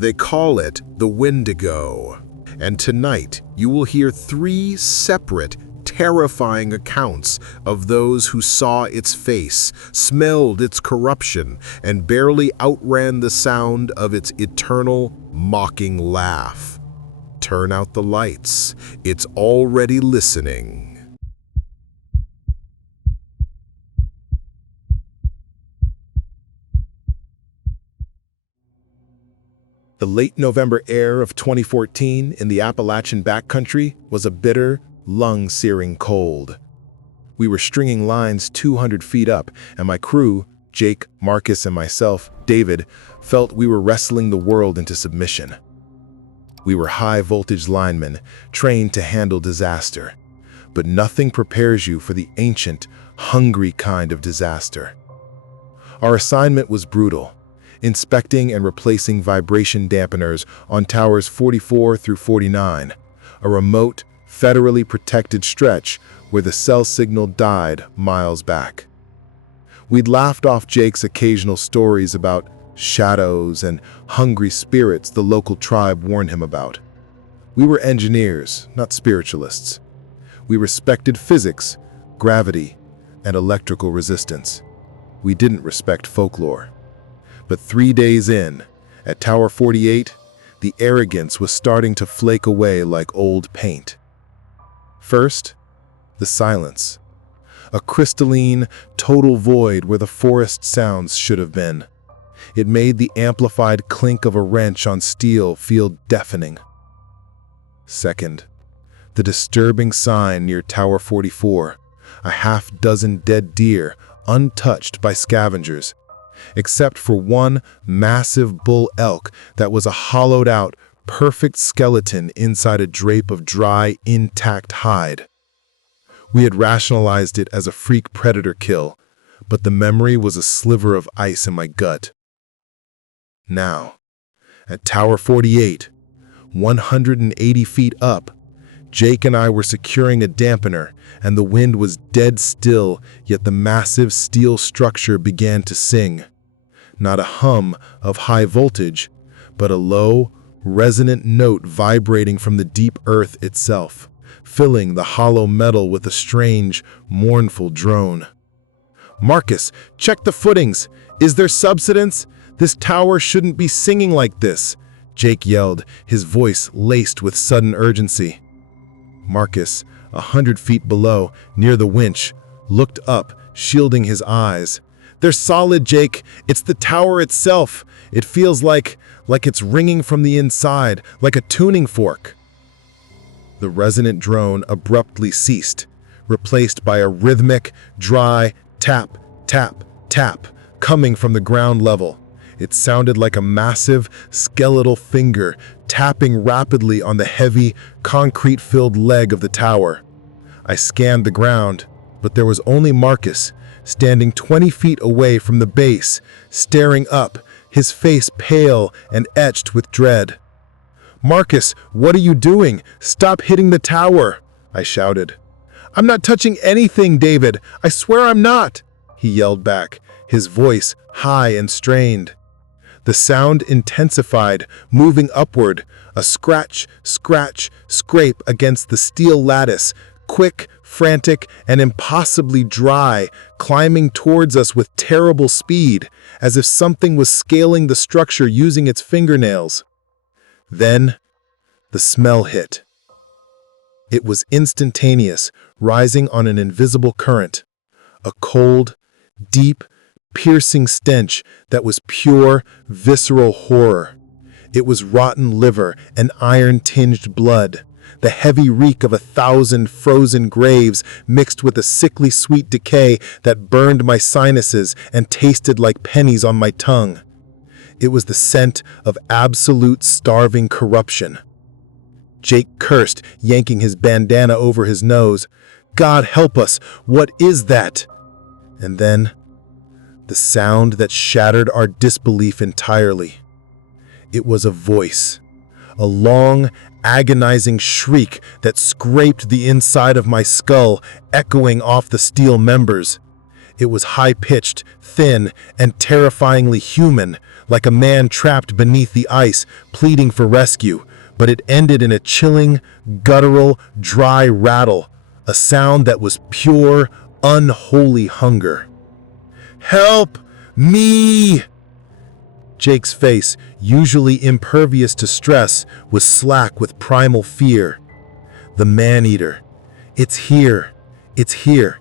They call it the Wendigo. And tonight, you will hear 3 separate, terrifying accounts of those who saw its face, smelled its corruption, and barely outran the sound of its eternal, mocking laugh. Turn out the lights. It's already listening. The late November air of 2014 in the Appalachian Backcountry was a bitter, lung-searing cold. We were stringing lines 200 feet up, and my crew, Jake, Marcus, and myself, David, felt we were wrestling the world into submission. We were high-voltage linemen, trained to handle disaster. But nothing prepares you for the ancient, hungry kind of disaster. Our assignment was brutal. Inspecting and replacing vibration dampeners on towers 44 through 49, a remote, federally protected stretch where the cell signal died miles back. We'd laughed off Jake's occasional stories about shadows and hungry spirits the local tribe warned him about. We were engineers, not spiritualists. We respected physics, gravity, and electrical resistance. We didn't respect folklore. But 3 days in, at Tower 48, the arrogance was starting to flake away like old paint. First, the silence. A crystalline, total void where the forest sounds should have been. It made the amplified clink of a wrench on steel feel deafening. Second, the disturbing sign near Tower 44, a half-dozen dead deer untouched by scavengers, except for one massive bull elk that was a hollowed-out, perfect skeleton inside a drape of dry, intact hide. We had rationalized it as a freak predator kill, but the memory was a sliver of ice in my gut. Now, at Tower 48, 180 feet up, Jake and I were securing a dampener, and the wind was dead still, yet the massive steel structure began to sing. Not a hum of high voltage, but a low, resonant note vibrating from the deep earth itself, filling the hollow metal with a strange, mournful drone. "Marcus, check the footings! Is there subsidence? This tower shouldn't be singing like this!" Jake yelled, his voice laced with sudden urgency. Marcus, 100 feet below, near the winch, looked up, shielding his eyes. "They're solid, Jake. It's the tower itself. It feels like it's ringing from the inside, like a tuning fork." The resonant drone abruptly ceased, replaced by a rhythmic, dry tap, tap, tap, coming from the ground level. It sounded like a massive, skeletal finger tapping rapidly on the heavy, concrete-filled leg of the tower. I scanned the ground, but there was only Marcus, standing 20 feet away from the base, staring up, his face pale and etched with dread. "Marcus, what are you doing? Stop hitting the tower!" I shouted. "I'm not touching anything, David. I swear I'm not!" he yelled back, his voice high and strained. The sound intensified, moving upward, a scratch, scratch, scrape against the steel lattice, quick, frantic, and impossibly dry, climbing towards us with terrible speed, as if something was scaling the structure using its fingernails. Then, the smell hit. It was instantaneous, rising on an invisible current. A cold, deep, piercing stench that was pure, visceral horror. It was rotten liver and iron-tinged blood, the heavy reek of 1,000 frozen graves mixed with a sickly sweet decay that burned my sinuses and tasted like pennies on my tongue. It was the scent of absolute starving corruption. Jake cursed, yanking his bandana over his nose. "God help us, what is that?" And then, the sound that shattered our disbelief entirely. It was a voice, a long, agonizing shriek that scraped the inside of my skull, echoing off the steel members. It was high-pitched, thin, and terrifyingly human, like a man trapped beneath the ice, pleading for rescue. But it ended in a chilling, guttural, dry rattle, a sound that was pure, unholy hunger. "Help me!" Jake's face, usually impervious to stress, was slack with primal fear. The man-eater. "It's here. It's here."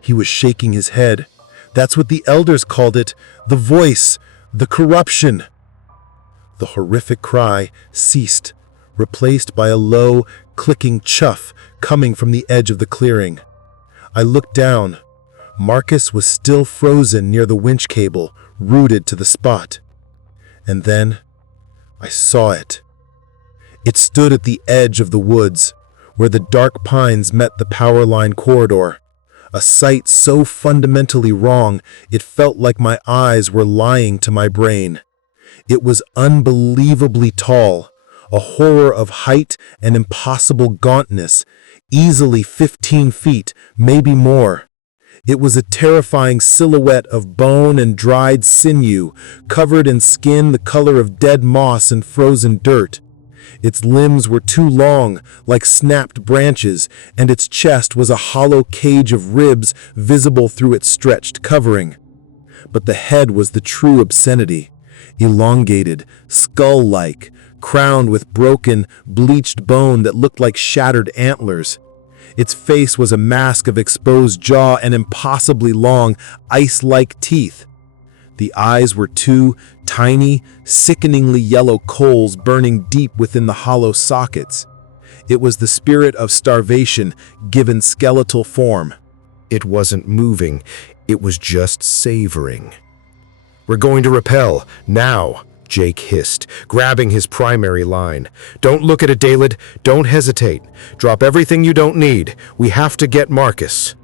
He was shaking his head. "That's what the elders called it. The voice. The corruption." The horrific cry ceased, replaced by a low, clicking chuff coming from the edge of the clearing. I looked down. Marcus was still frozen near the winch cable, rooted to the spot. And then I saw it. It stood at the edge of the woods, where the dark pines met the power line corridor. A sight so fundamentally wrong, it felt like my eyes were lying to my brain. It was unbelievably tall, a horror of height and impossible gauntness, easily 15 feet, maybe more. It was a terrifying silhouette of bone and dried sinew, covered in skin the color of dead moss and frozen dirt. Its limbs were too long, like snapped branches, and its chest was a hollow cage of ribs visible through its stretched covering. But the head was the true obscenity, elongated, skull-like, crowned with broken, bleached bone that looked like shattered antlers. Its face was a mask of exposed jaw and impossibly long, ice-like teeth. The eyes were two tiny, sickeningly yellow coals burning deep within the hollow sockets. It was the spirit of starvation given skeletal form. It wasn't moving, it was just savoring. "We're going to repel, now," Jake hissed, grabbing his primary line. "Don't look at it, David. Don't hesitate. Drop everything you don't need. We have to get Marcus."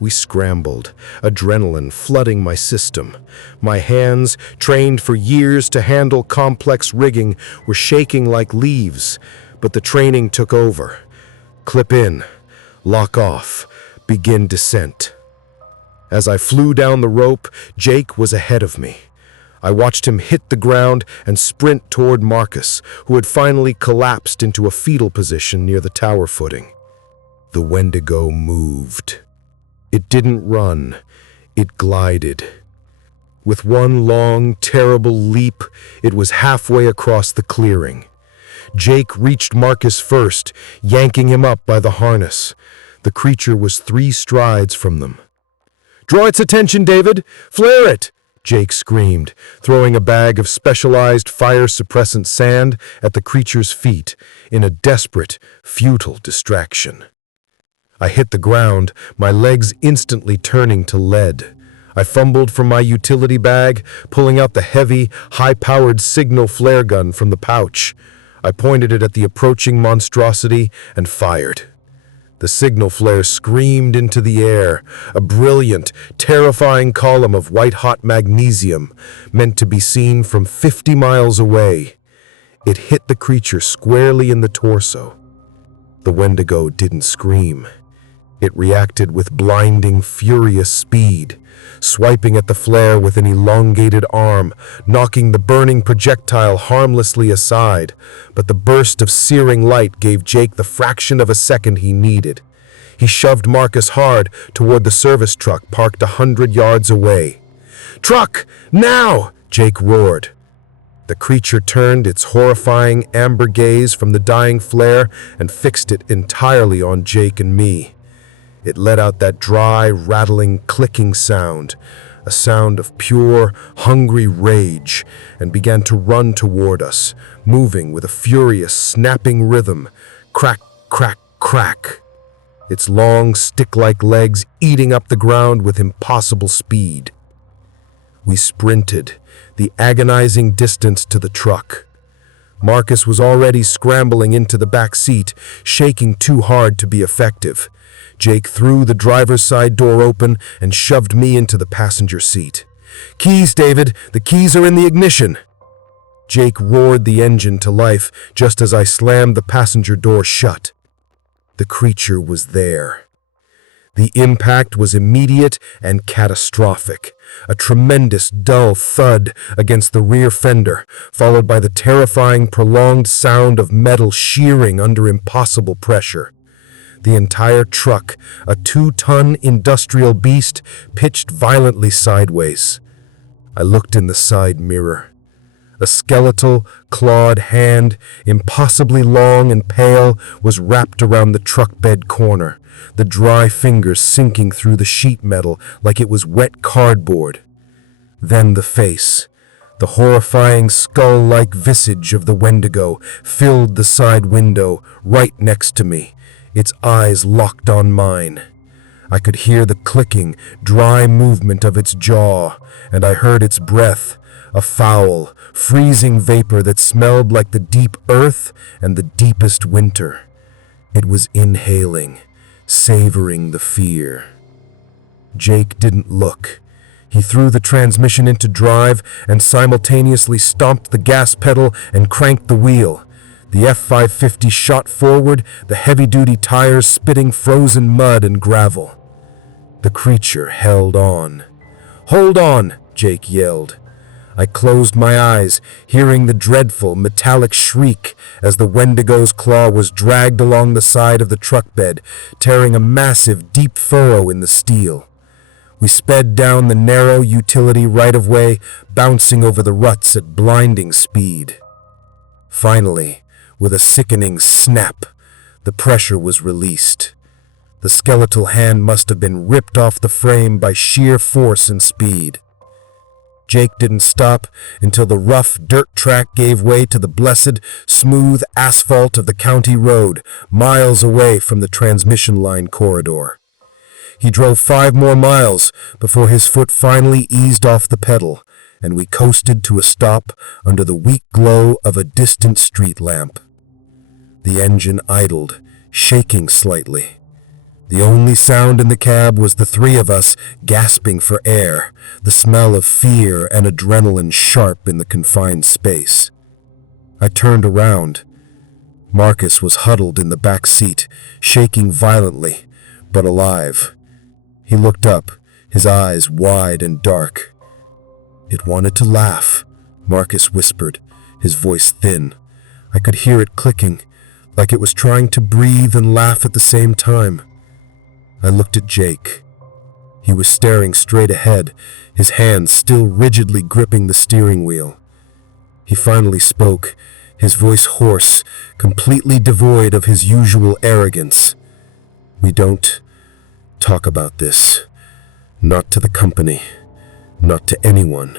We scrambled, adrenaline flooding my system. My hands, trained for years to handle complex rigging, were shaking like leaves, but the training took over. Clip in, lock off, begin descent. As I flew down the rope, Jake was ahead of me. I watched him hit the ground and sprint toward Marcus, who had finally collapsed into a fetal position near the tower footing. The Wendigo moved. It didn't run, it glided. With one long, terrible leap, it was halfway across the clearing. Jake reached Marcus first, yanking him up by the harness. The creature was 3 strides from them. "Draw its attention, David! Flare it!" Jake screamed, throwing a bag of specialized fire-suppressant sand at the creature's feet in a desperate, futile distraction. I hit the ground, my legs instantly turning to lead. I fumbled for my utility bag, pulling out the heavy, high-powered signal flare gun from the pouch. I pointed it at the approaching monstrosity and fired. The signal flare screamed into the air, a brilliant, terrifying column of white-hot magnesium, meant to be seen from 50 miles away. It hit the creature squarely in the torso. The Wendigo didn't scream. It reacted with blinding, furious speed, swiping at the flare with an elongated arm, knocking the burning projectile harmlessly aside, but the burst of searing light gave Jake the fraction of a second he needed. He shoved Marcus hard toward the service truck parked 100 yards away. "Truck, now!" Jake roared. The creature turned its horrifying amber gaze from the dying flare and fixed it entirely on Jake and me. It let out that dry, rattling, clicking sound, a sound of pure, hungry rage, and began to run toward us, moving with a furious, snapping rhythm. Crack, crack, crack. Its long, stick-like legs eating up the ground with impossible speed. We sprinted, the agonizing distance to the truck. Marcus was already scrambling into the back seat, shaking too hard to be effective. Jake threw the driver's side door open and shoved me into the passenger seat. "Keys, David! The keys are in the ignition!" Jake roared the engine to life just as I slammed the passenger door shut. The creature was there. The impact was immediate and catastrophic. A tremendous, dull thud against the rear fender, followed by the terrifying, prolonged sound of metal shearing under impossible pressure. The entire truck, a 2-ton industrial beast, pitched violently sideways. I looked in the side mirror. A skeletal, clawed hand, impossibly long and pale, was wrapped around the truck bed corner, the dry fingers sinking through the sheet metal like it was wet cardboard. Then the face. The horrifying skull-like visage of the Wendigo filled the side window right next to me, its eyes locked on mine. I could hear the clicking, dry movement of its jaw, and I heard its breath, a foul, freezing vapor that smelled like the deep earth and the deepest winter. It was inhaling, savoring the fear. Jake didn't look. He threw the transmission into drive and simultaneously stomped the gas pedal and cranked the wheel. The F-550 shot forward, the heavy-duty tires spitting frozen mud and gravel. The creature held on. "Hold on!" Jake yelled. I closed my eyes, hearing the dreadful, metallic shriek as the Wendigo's claw was dragged along the side of the truck bed, tearing a massive, deep furrow in the steel. We sped down the narrow utility right-of-way, bouncing over the ruts at blinding speed. Finally, with a sickening snap, the pressure was released. The skeletal hand must have been ripped off the frame by sheer force and speed. Jake didn't stop until the rough dirt track gave way to the blessed, smooth asphalt of the county road, miles away from the transmission line corridor. He drove 5 more miles before his foot finally eased off the pedal, and we coasted to a stop under the weak glow of a distant street lamp. The engine idled, shaking slightly. The only sound in the cab was the 3 of us gasping for air, the smell of fear and adrenaline sharp in the confined space. I turned around. Marcus was huddled in the back seat, shaking violently, but alive. He looked up, his eyes wide and dark. "It wanted to laugh," Marcus whispered, his voice thin. I could hear it clicking, like it was trying to breathe and laugh at the same time. I looked at Jake. He was staring straight ahead, his hands still rigidly gripping the steering wheel. He finally spoke, his voice hoarse, completely devoid of his usual arrogance. "We don't talk about this. Not to the company. Not to anyone.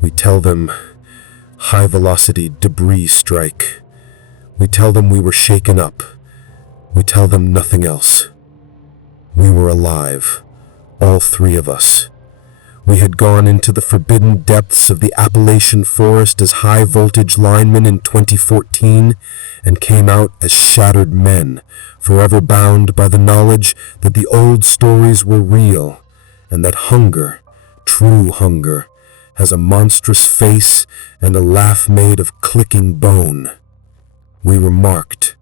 We tell them high-velocity debris strike. We tell them we were shaken up. We tell them nothing else. We were alive, all 3 of us. We had gone into the forbidden depths of the Appalachian forest as high-voltage linemen in 2014 and came out as shattered men, forever bound by the knowledge that the old stories were real and that hunger, true hunger, has a monstrous face and a laugh made of clicking bone. We were marked,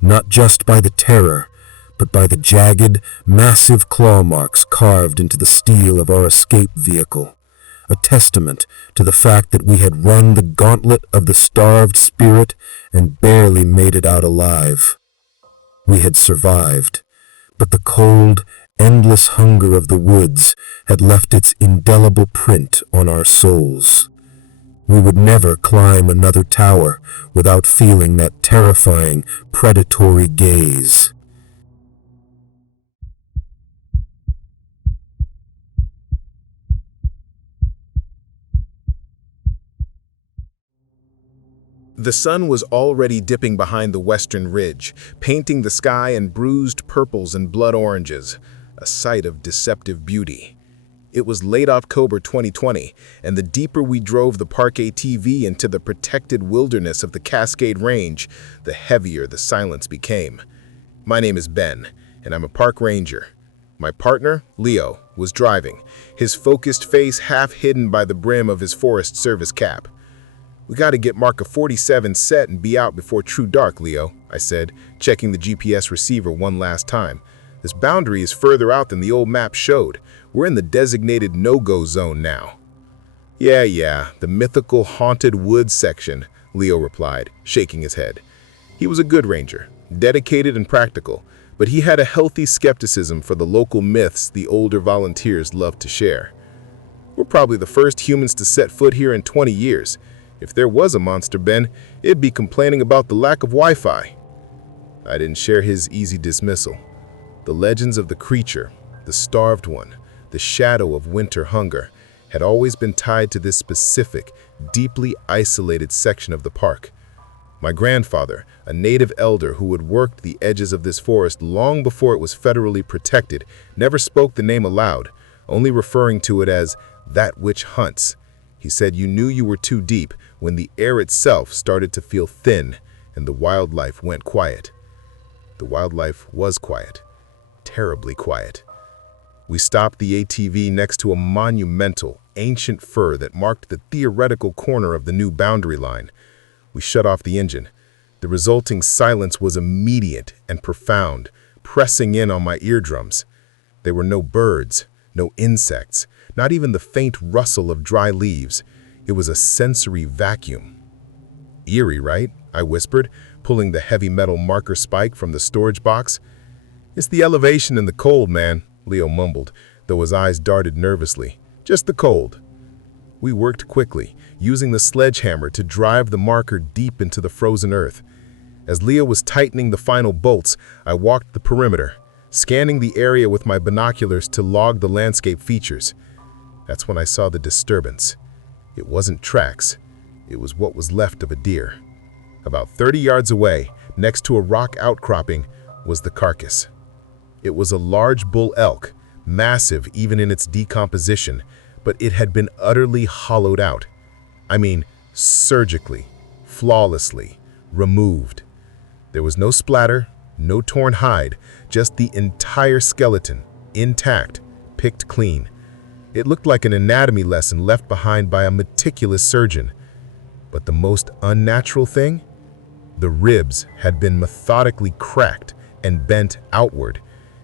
not just by the terror, but by the jagged, massive claw marks carved into the steel of our escape vehicle, a testament to the fact that we had run the gauntlet of the starved spirit and barely made it out alive. We had survived, but the cold, endless hunger of the woods had left its indelible print on our souls. We would never climb another tower without feeling that terrifying, predatory gaze. The sun was already dipping behind the western ridge, painting the sky in bruised purples and blood oranges, a sight of deceptive beauty. It was late October 2020, and the deeper we drove the Park ATV into the protected wilderness of the Cascade Range, the heavier the silence became. My name is Ben, and I'm a park ranger. My partner, Leo, was driving, his focused face half hidden by the brim of his Forest Service cap. "We gotta get Marker 47 set and be out before true dark, Leo," I said, checking the GPS receiver one last time. This boundary is further out than the old map showed. We're in the designated no-go zone now." Yeah, the mythical haunted woods section," Leo replied, shaking his head. He was a good ranger, dedicated and practical, but he had a healthy skepticism for the local myths the older volunteers loved to share. "We're probably the first humans to set foot here in 20 years. If there was a monster, Ben, it'd be complaining about the lack of Wi-Fi." I didn't share his easy dismissal. The legends of the creature, the starved one, the shadow of winter hunger, had always been tied to this specific, deeply isolated section of the park. My grandfather, a native elder who had worked the edges of this forest long before it was federally protected, never spoke the name aloud, only referring to it as that which hunts. He said you knew you were too deep when the air itself started to feel thin and the wildlife went quiet. The wildlife was quiet, terribly quiet. We stopped the ATV next to a monumental, ancient fir that marked the theoretical corner of the new boundary line. We shut off the engine. The resulting silence was immediate and profound, pressing in on my eardrums. There were no birds, no insects, not even the faint rustle of dry leaves. It was a sensory vacuum. "Eerie, right?" I whispered, pulling the heavy metal marker spike from the storage box. "It's the elevation and the cold, man," Leo mumbled, though his eyes darted nervously. "Just the cold." We worked quickly, using the sledgehammer to drive the marker deep into the frozen earth. As Leo was tightening the final bolts, I walked the perimeter, scanning the area with my binoculars to log the landscape features. That's when I saw the disturbance. It wasn't tracks. It was what was left of a deer. About 30 yards away, next to a rock outcropping, was the carcass. It was a large bull elk, massive even in its decomposition, but it had been utterly hollowed out. I mean, surgically, flawlessly, removed. There was no splatter, no torn hide, just the entire skeleton, intact, picked clean. It looked like an anatomy lesson left behind by a meticulous surgeon. But the most unnatural thing? The ribs had been methodically cracked and bent outward,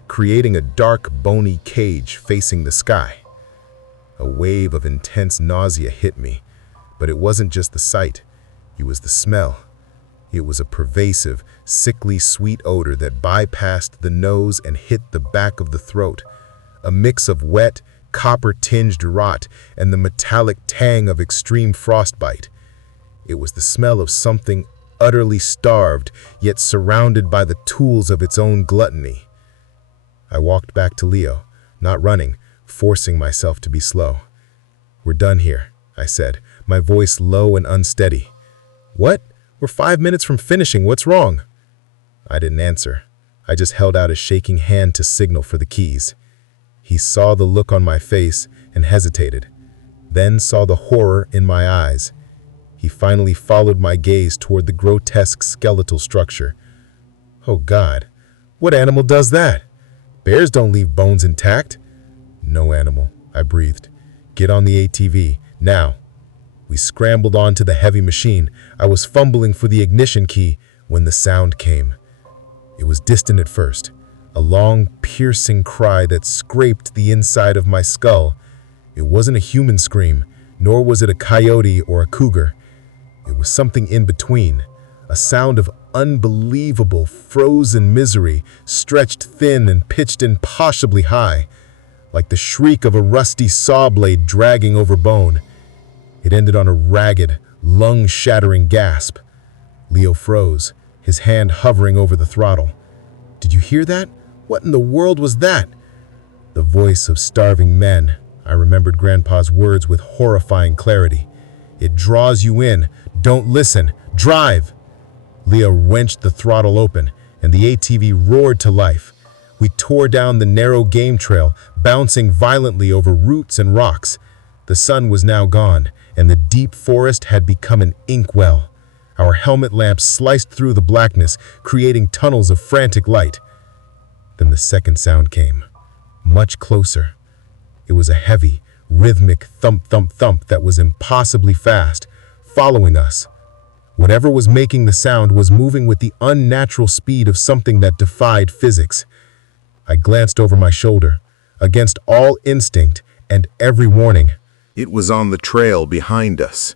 creating a dark, bony cage facing the sky. A wave of intense nausea hit me, but it wasn't just the sight, it was the smell. It was a pervasive, sickly sweet odor that bypassed the nose and hit the back of the throat. A mix of wet, copper-tinged rot and the metallic tang of extreme frostbite. It was the smell of something utterly starved, yet surrounded by the tools of its own gluttony. I walked back to Leo, not running, forcing myself to be slow. "We're done here," I said, my voice low and unsteady. "What? We're 5 minutes from finishing. What's wrong?" I didn't answer. I just held out a shaking hand to signal for the keys. He saw the look on my face and hesitated, then saw the horror in my eyes. He finally followed my gaze toward the grotesque skeletal structure. "Oh God, what animal does that? Bears don't leave bones intact." "No animal," I breathed. "Get on the ATV, now." We scrambled onto the heavy machine. I was fumbling for the ignition key when the sound came. It was distant at first, a long, piercing cry that scraped the inside of my skull. It wasn't a human scream, nor was it a coyote or a cougar. It was something in between, a sound of unbelievable, frozen misery, stretched thin and pitched impossibly high, like the shriek of a rusty saw blade dragging over bone. It ended on a ragged, lung-shattering gasp. Leo froze, his hand hovering over the throttle. "Did you hear that? What in the world was that?" The voice of starving men. I remembered Grandpa's words with horrifying clarity. "It draws you in. Don't listen. Drive!" Leo wrenched the throttle open, and the ATV roared to life. We tore down the narrow game trail, bouncing violently over roots and rocks. The sun was now gone, and the deep forest had become an inkwell. Our helmet lamps sliced through the blackness, creating tunnels of frantic light. Then the second sound came, much closer. It was a heavy, rhythmic thump-thump-thump that was impossibly fast, following us. Whatever was making the sound was moving with the unnatural speed of something that defied physics. I glanced over my shoulder. Against all instinct and every warning, It was on the trail behind us.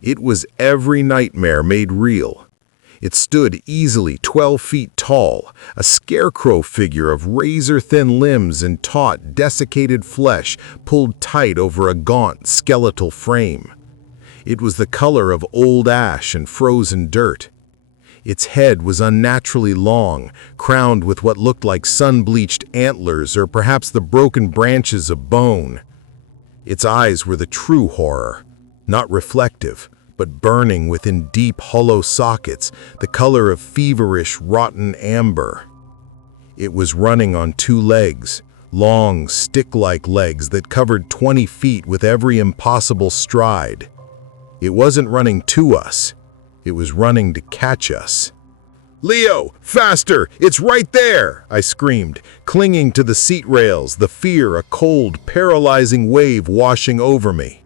It was every nightmare made real. It stood easily 12 feet tall, a scarecrow figure of razor-thin limbs and taut, desiccated flesh pulled tight over a gaunt, skeletal frame. It was the color of old ash and frozen dirt. Its head was unnaturally long, crowned with what looked like sun-bleached antlers or perhaps the broken branches of bone. Its eyes were the true horror, not reflective, but burning within deep, hollow sockets, the color of feverish, rotten amber. It was running on two legs, long, stick-like legs that covered 20 feet with every impossible stride. It wasn't running to us. It was running to catch us. "Leo, faster! It's right there!" I screamed, clinging to the seat rails, the fear a cold, paralyzing wave washing over me.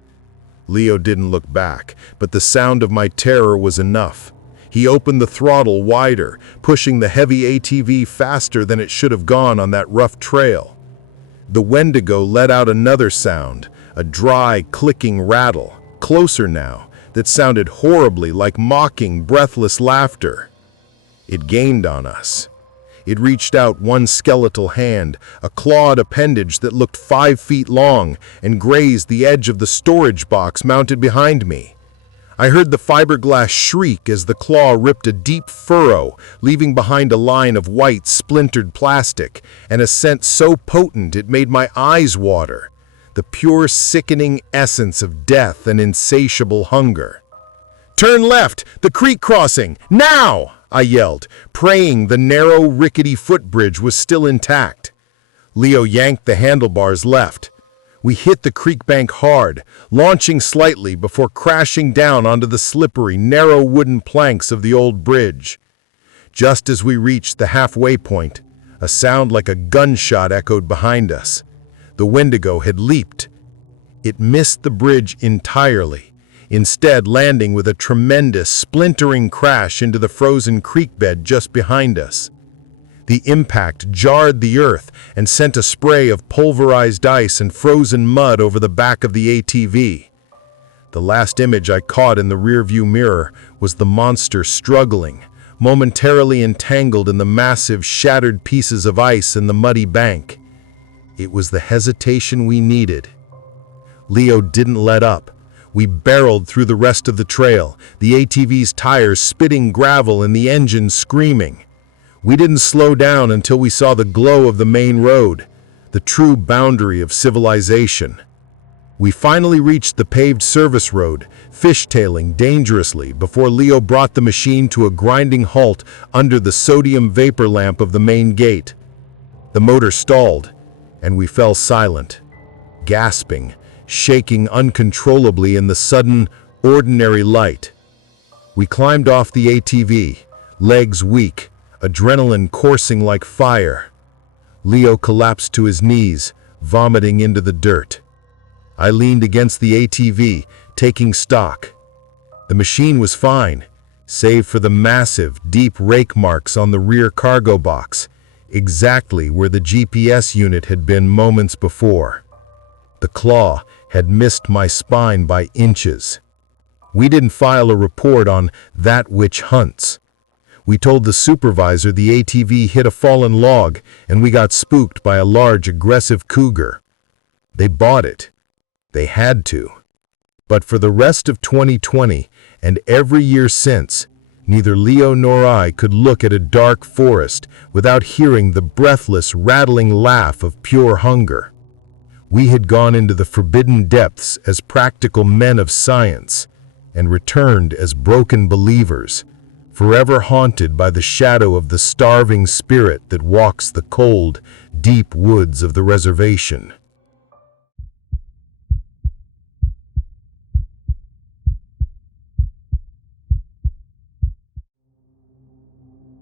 Leo didn't look back, but the sound of my terror was enough. He opened the throttle wider, pushing the heavy ATV faster than it should have gone on that rough trail. The Wendigo let out another sound, a dry, clicking rattle, closer now, that sounded horribly like mocking, breathless laughter. It gained on us. It reached out one skeletal hand, a clawed appendage that looked 5 feet long, and grazed the edge of the storage box mounted behind me. I heard the fiberglass shriek as the claw ripped a deep furrow, leaving behind a line of white, splintered plastic, and a scent so potent it made my eyes water. The pure, sickening essence of death and insatiable hunger. "Turn left! The creek crossing! Now!" I yelled, praying the narrow, rickety footbridge was still intact. Leo yanked the handlebars left. We hit the creek bank hard, launching slightly before crashing down onto the slippery, narrow wooden planks of the old bridge. Just as we reached the halfway point, a sound like a gunshot echoed behind us. The Wendigo had leaped. It missed the bridge entirely, instead landing with a tremendous, splintering crash into the frozen creek bed just behind us. The impact jarred the earth and sent a spray of pulverized ice and frozen mud over the back of the ATV. The last image I caught in the rearview mirror was the monster struggling, momentarily entangled in the massive, shattered pieces of ice in the muddy bank. It was the hesitation we needed. Leo didn't let up. We barreled through the rest of the trail, the ATV's tires spitting gravel and the engine screaming. We didn't slow down until we saw the glow of the main road, the true boundary of civilization. We finally reached the paved service road, fishtailing dangerously before Leo brought the machine to a grinding halt under the sodium vapor lamp of the main gate. The motor stalled, and we fell silent, gasping, shaking uncontrollably in the sudden, ordinary light. We climbed off the ATV, legs weak, adrenaline coursing like fire. Leo collapsed to his knees, vomiting into the dirt. I leaned against the ATV, taking stock. The machine was fine, save for the massive, deep rake marks on the rear cargo box, exactly where the GPS unit had been moments before. The claw had missed my spine by inches. We didn't file a report on that which hunts. We told the supervisor the ATV hit a fallen log and we got spooked by a large, aggressive cougar. They bought it. They had to. But for the rest of 2020 and every year since, neither Leo nor I could look at a dark forest without hearing the breathless, rattling laugh of pure hunger. We had gone into the forbidden depths as practical men of science and returned as broken believers, forever haunted by the shadow of the starving spirit that walks the cold, deep woods of the reservation.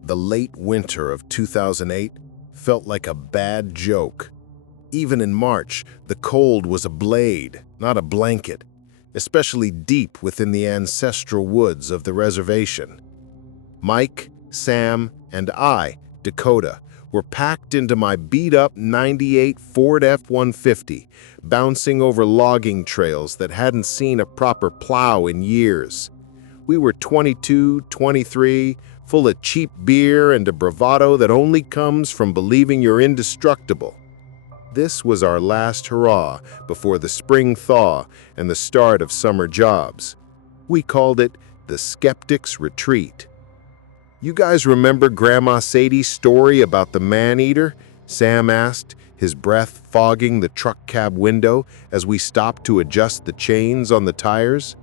The late winter of 2008 felt like a bad joke. Even in March, the cold was a blade, not a blanket, especially deep within the ancestral woods of the reservation. Mike, Sam, and I, Dakota, were packed into my beat-up '98 Ford F-150, bouncing over logging trails that hadn't seen a proper plow in years. We were 22, 23, full of cheap beer and a bravado that only comes from believing you're indestructible. This was our last hurrah before the spring thaw and the start of summer jobs. We called it the Skeptic's Retreat. "You guys remember Grandma Sadie's story about the man-eater?" Sam asked, his breath fogging the truck cab window as we stopped to adjust the chains on the tires.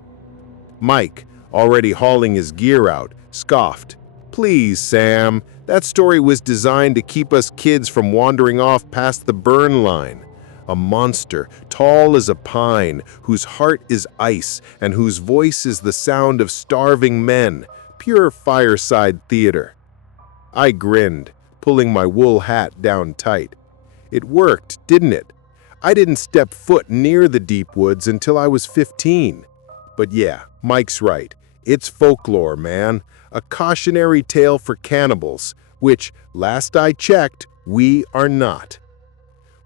Mike, already hauling his gear out, scoffed. "Please, Sam, that story was designed to keep us kids from wandering off past the burn line. A monster, tall as a pine, whose heart is ice and whose voice is the sound of starving men. Pure fireside theater." I grinned, pulling my wool hat down tight. It worked, didn't it? I didn't step foot near the deep woods until I was 15. But yeah, Mike's right. It's folklore, man. A cautionary tale for cannibals, which, last I checked, we are not.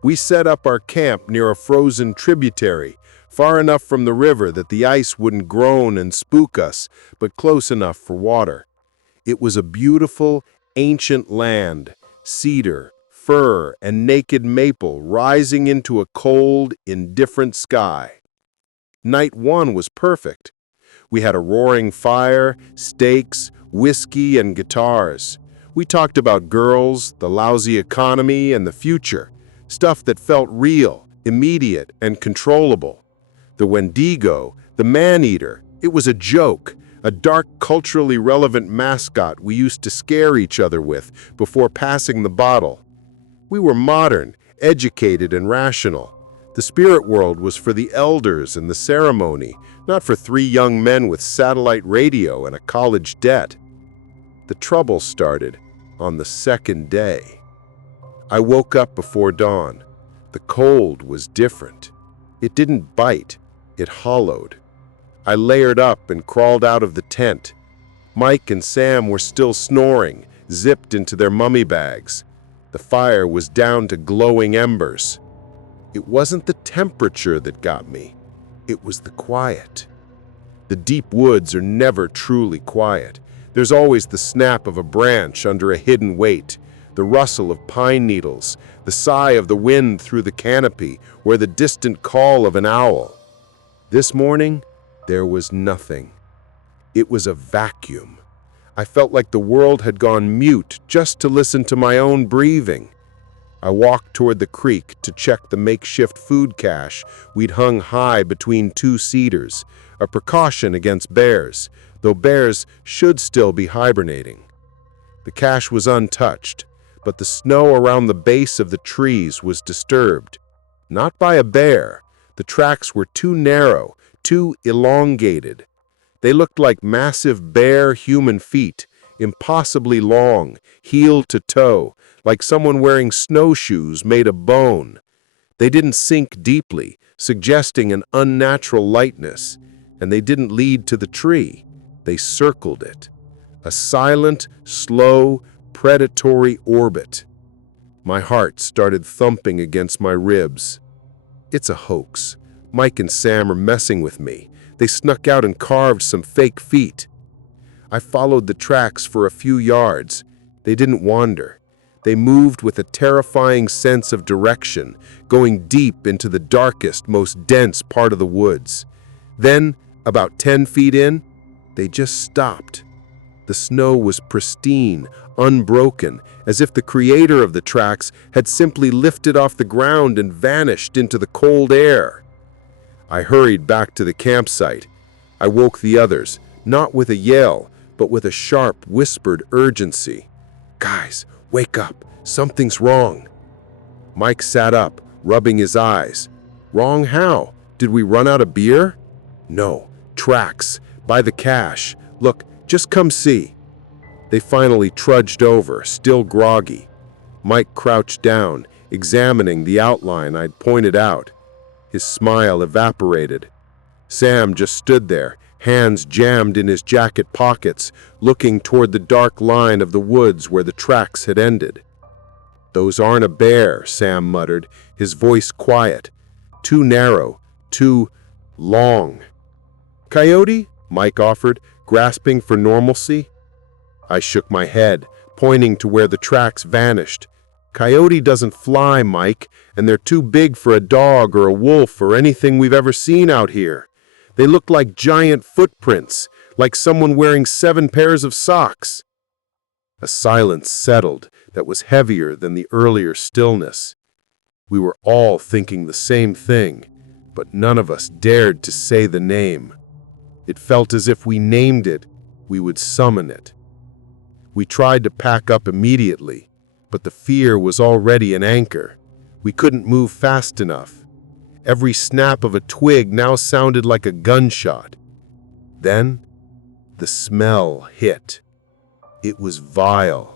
We set up our camp near a frozen tributary, far enough from the river that the ice wouldn't groan and spook us, but close enough for water. It was a beautiful, ancient land, cedar, fir, and naked maple rising into a cold, indifferent sky. Night one was perfect. We had a roaring fire, steaks, whiskey, and guitars. We talked about girls, the lousy economy, and the future, stuff that felt real, immediate, and controllable. The Wendigo, the man-eater, it was a joke, a dark, culturally relevant mascot we used to scare each other with before passing the bottle. We were modern, educated, and rational. The spirit world was for the elders and the ceremony, not for three young men with satellite radio and a college debt. The trouble started on the second day. I woke up before dawn. The cold was different. It didn't bite, it hollowed. I layered up and crawled out of the tent. Mike and Sam were still snoring, zipped into their mummy bags. The fire was down to glowing embers. It wasn't the temperature that got me. It was the quiet. The deep woods are never truly quiet. There's always the snap of a branch under a hidden weight, the rustle of pine needles, the sigh of the wind through the canopy, or the distant call of an owl. This morning, there was nothing. It was a vacuum. I felt like the world had gone mute just to listen to my own breathing. I walked toward the creek to check the makeshift food cache we'd hung high between two cedars, a precaution against bears, though bears should still be hibernating. The cache was untouched, but the snow around the base of the trees was disturbed. Not by a bear. The tracks were too narrow, too elongated. They looked like massive bare human feet, impossibly long, heel to toe, like someone wearing snowshoes made of bone. They didn't sink deeply, suggesting an unnatural lightness, and they didn't lead to the tree. They circled it. A silent, slow, predatory orbit. My heart started thumping against my ribs. It's a hoax. Mike and Sam are messing with me. They snuck out and carved some fake feet. I followed the tracks for a few yards. They didn't wander. They moved with a terrifying sense of direction, going deep into the darkest, most dense part of the woods. Then, about 10 feet in, they just stopped. The snow was pristine, unbroken, as if the creator of the tracks had simply lifted off the ground and vanished into the cold air. I hurried back to the campsite. I woke the others, not with a yell, but with a sharp, whispered urgency. "Guys, wake up. Something's wrong." Mike sat up, rubbing his eyes. "Wrong how? Did we run out of beer?" "No. Tracks. By the cache. Look, just come see." They finally trudged over, still groggy. Mike crouched down, examining the outline I'd pointed out. His smile evaporated. Sam just stood there, hands jammed in his jacket pockets, looking toward the dark line of the woods where the tracks had ended. "Those aren't a bear," Sam muttered, his voice quiet. "Too narrow, too long." "Coyote?" Mike offered, grasping for normalcy. I shook my head, pointing to where the tracks vanished. "Coyote doesn't fly, Mike, and they're too big for a dog or a wolf or anything we've ever seen out here. They look like giant footprints, like someone wearing 7 pairs of socks." A silence settled that was heavier than the earlier stillness. We were all thinking the same thing, but none of us dared to say the name. It felt as if we named it, we would summon it. We tried to pack up immediately, but the fear was already an anchor. We couldn't move fast enough. Every snap of a twig now sounded like a gunshot. Then, the smell hit. It was vile.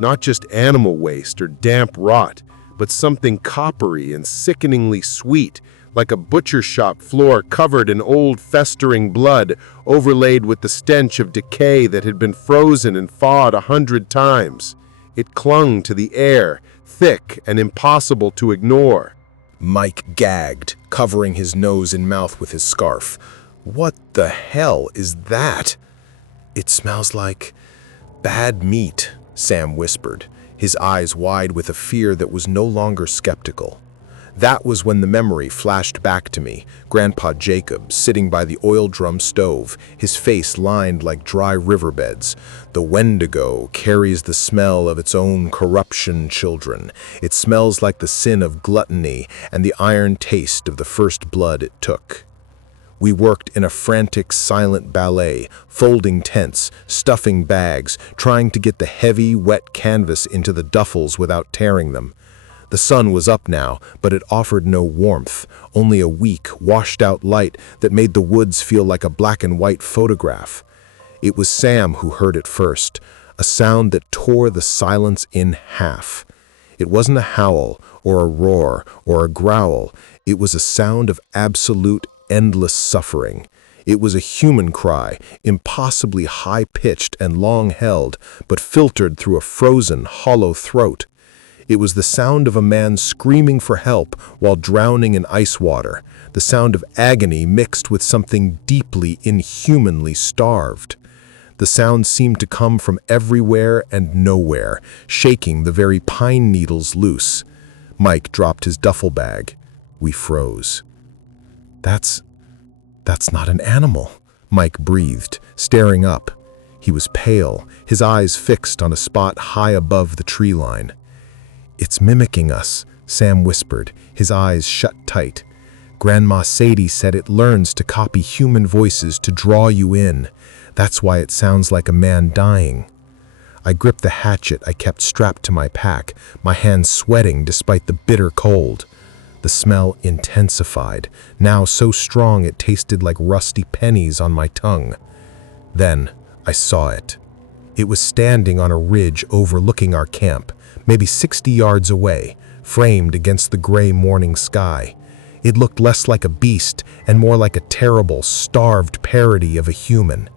Not just animal waste or damp rot, but something coppery and sickeningly sweet, like a butcher shop floor covered in old festering blood, overlaid with the stench of decay that had been frozen and thawed 100 times. It clung to the air, thick and impossible to ignore. Mike gagged, covering his nose and mouth with his scarf. "What the hell is that?" "It smells like bad meat," Sam whispered, his eyes wide with a fear that was no longer skeptical. That was when the memory flashed back to me, Grandpa Jacob sitting by the oil drum stove, his face lined like dry riverbeds. The Wendigo carries the smell of its own corruption children. It smells like the sin of gluttony and the iron taste of the first blood it took. We worked in a frantic, silent ballet, folding tents, stuffing bags, trying to get the heavy, wet canvas into the duffels without tearing them. The sun was up now, but it offered no warmth, only a weak, washed-out light that made the woods feel like a black-and-white photograph. It was Sam who heard it first, a sound that tore the silence in half. It wasn't a howl, or a roar, or a growl. It was a sound of absolute, endless suffering. It was a human cry, impossibly high-pitched and long-held, but filtered through a frozen, hollow throat. It was the sound of a man screaming for help while drowning in ice water, the sound of agony mixed with something deeply, inhumanly starved. The sound seemed to come from everywhere and nowhere, shaking the very pine needles loose. Mike dropped his duffel bag. We froze. That's not an animal," Mike breathed, staring up. He was pale, his eyes fixed on a spot high above the tree line. "It's mimicking us," Sam whispered, his eyes shut tight. "Grandma Sadie said it learns to copy human voices to draw you in. That's why it sounds like a man dying." I gripped the hatchet I kept strapped to my pack, my hands sweating despite the bitter cold. The smell intensified, now so strong it tasted like rusty pennies on my tongue. Then I saw it. It was standing on a ridge overlooking our camp, maybe 60 yards away, framed against the gray morning sky. It looked less like a beast and more like a terrible, starved parody of a human.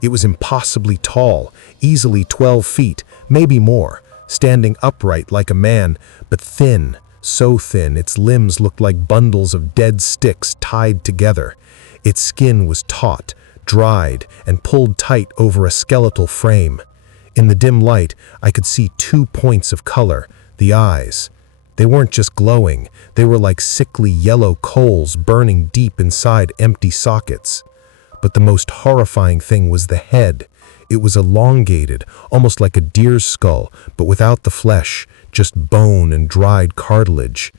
It was impossibly tall, easily 12 feet, maybe more, standing upright like a man, but thin, so thin its limbs looked like bundles of dead sticks tied together. Its skin was taut, dried, and pulled tight over a skeletal frame. In the dim light, I could see 2 points of color, the eyes. They weren't just glowing, they were like sickly yellow coals burning deep inside empty sockets. But the most horrifying thing was the head. It was elongated, almost like a deer's skull, but without the flesh, just bone and dried cartilage.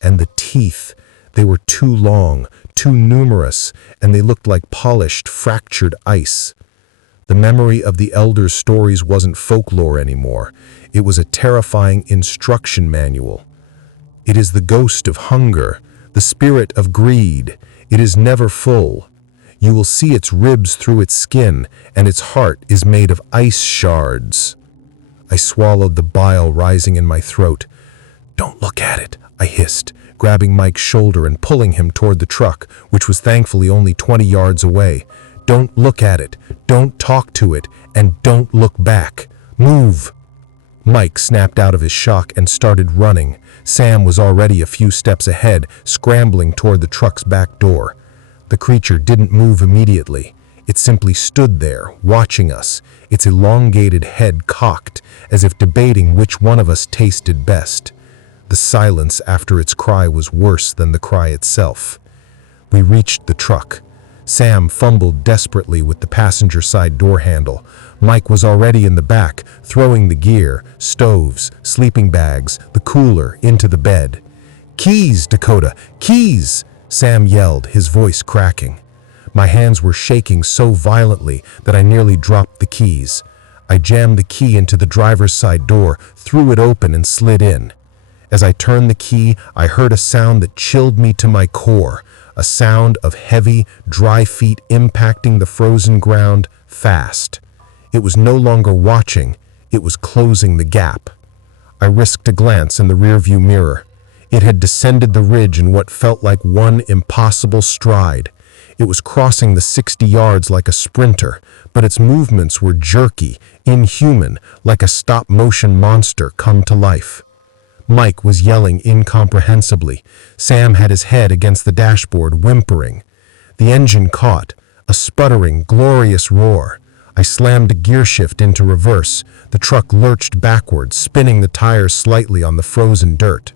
And the teeth, they were too long, too numerous, and they looked like polished, fractured ice. The memory of the elders' stories wasn't folklore anymore. It was a terrifying instruction manual. It is the ghost of hunger, the spirit of greed. It is never full. You will see its ribs through its skin, and its heart is made of ice shards. I swallowed the bile rising in my throat. "Don't look at it," I hissed, grabbing Mike's shoulder and pulling him toward the truck, which was thankfully only 20 yards away. "Don't look at it, don't talk to it, and don't look back. Move!" Mike snapped out of his shock and started running. Sam was already a few steps ahead, scrambling toward the truck's back door. The creature didn't move immediately. It simply stood there, watching us, its elongated head cocked, as if debating which one of us tasted best. The silence after its cry was worse than the cry itself. We reached the truck. Sam fumbled desperately with the passenger side door handle. Mike was already in the back, throwing the gear, stoves, sleeping bags, the cooler into the bed. "Keys, Dakota! Keys!" Sam yelled, his voice cracking. My hands were shaking so violently that I nearly dropped the keys. I jammed the key into the driver's side door, threw it open and slid in. As I turned the key, I heard a sound that chilled me to my core, a sound of heavy, dry feet impacting the frozen ground fast. It was no longer watching, it was closing the gap. I risked a glance in the rearview mirror. It had descended the ridge in what felt like one impossible stride. It was crossing the 60 yards like a sprinter, but its movements were jerky, inhuman, like a stop-motion monster come to life. Mike was yelling incomprehensibly. Sam had his head against the dashboard, whimpering. The engine caught, a sputtering, glorious roar. I slammed a gear shift into reverse. The truck lurched backwards, spinning the tires slightly on the frozen dirt.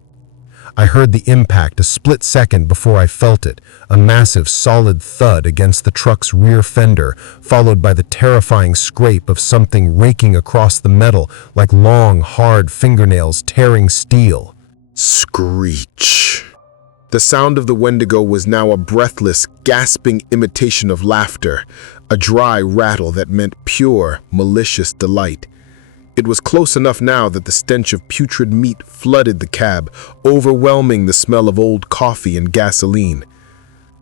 I heard the impact a split second before I felt it, a massive, solid thud against the truck's rear fender, followed by the terrifying scrape of something raking across the metal like long, hard fingernails tearing steel. Screech. The sound of the Wendigo was now a breathless, gasping imitation of laughter, a dry rattle that meant pure, malicious delight. It was close enough now that the stench of putrid meat flooded the cab, overwhelming the smell of old coffee and gasoline.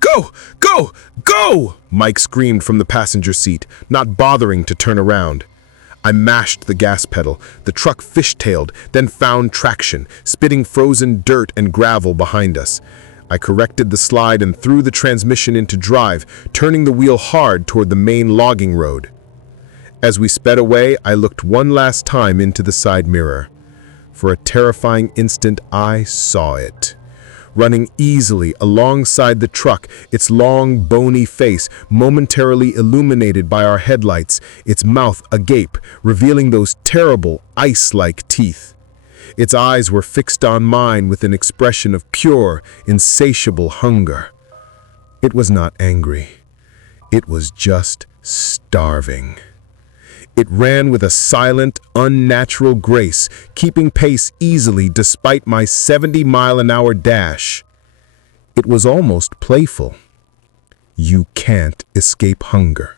"Go! Go! Go!" Mike screamed from the passenger seat, not bothering to turn around. I mashed the gas pedal. The truck fishtailed, then found traction, spitting frozen dirt and gravel behind us. I corrected the slide and threw the transmission into drive, turning the wheel hard toward the main logging road. As we sped away, I looked one last time into the side mirror. For a terrifying instant, I saw it. Running easily alongside the truck, its long, bony face momentarily illuminated by our headlights, its mouth agape, revealing those terrible, ice-like teeth. Its eyes were fixed on mine with an expression of pure, insatiable hunger. It was not angry. It was just starving. It ran with a silent, unnatural grace, keeping pace easily despite my 70-mile-an-hour dash. It was almost playful. You can't escape hunger.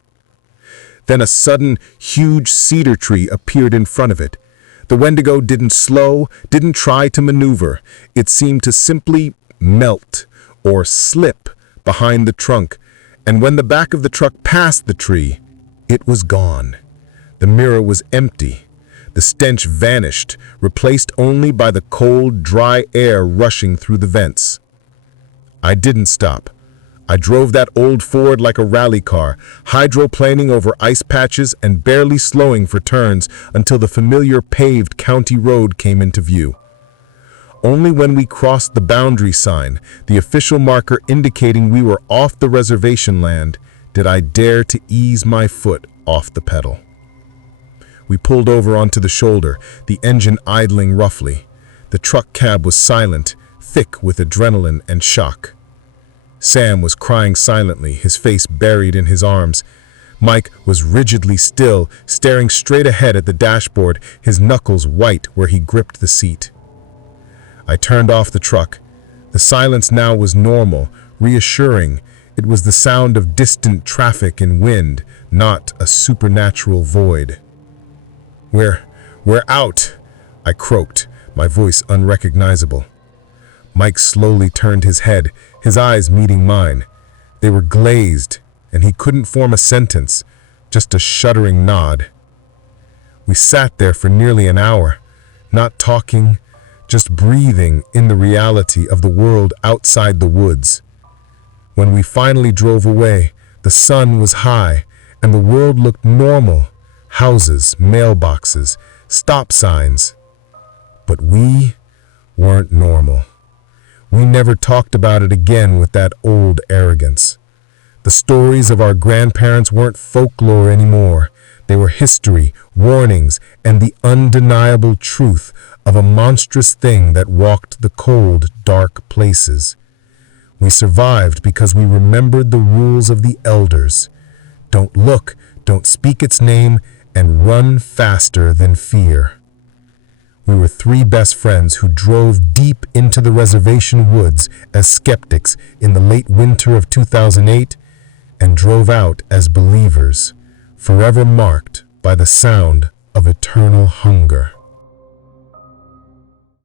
Then a sudden, huge cedar tree appeared in front of it. The Wendigo didn't slow, didn't try to maneuver. It seemed to simply melt or slip behind the trunk, and when the back of the truck passed the tree, it was gone. The mirror was empty. The stench vanished, replaced only by the cold, dry air rushing through the vents. I didn't stop. I drove that old Ford like a rally car, hydroplaning over ice patches and barely slowing for turns until the familiar paved county road came into view. Only when we crossed the boundary sign, the official marker indicating we were off the reservation land, did I dare to ease my foot off the pedal. We pulled over onto the shoulder, the engine idling roughly. The truck cab was silent, thick with adrenaline and shock. Sam was crying silently, his face buried in his arms. Mike was rigidly still, staring straight ahead at the dashboard, his knuckles white where he gripped the seat. I turned off the truck. The silence now was normal, reassuring. It was the sound of distant traffic and wind, not a supernatural void. We're out, I croaked, my voice unrecognizable. Mike slowly turned his head, his eyes meeting mine. They were glazed, and he couldn't form a sentence, just a shuddering nod. We sat there for nearly an hour, not talking, just breathing in the reality of the world outside the woods. When we finally drove away, the sun was high, and the world looked normal. Houses, mailboxes, stop signs, But we weren't normal. We never talked about it again with that old arrogance. The stories of our grandparents weren't folklore anymore. They were history, warnings, and the undeniable truth of a monstrous thing that walked the cold, dark places. We survived because we remembered the rules of the elders. Don't look, don't speak its name, and run faster than fear. We were three best friends who drove deep into the reservation woods as skeptics in the late winter of 2008 and drove out as believers, forever marked by the sound of eternal hunger.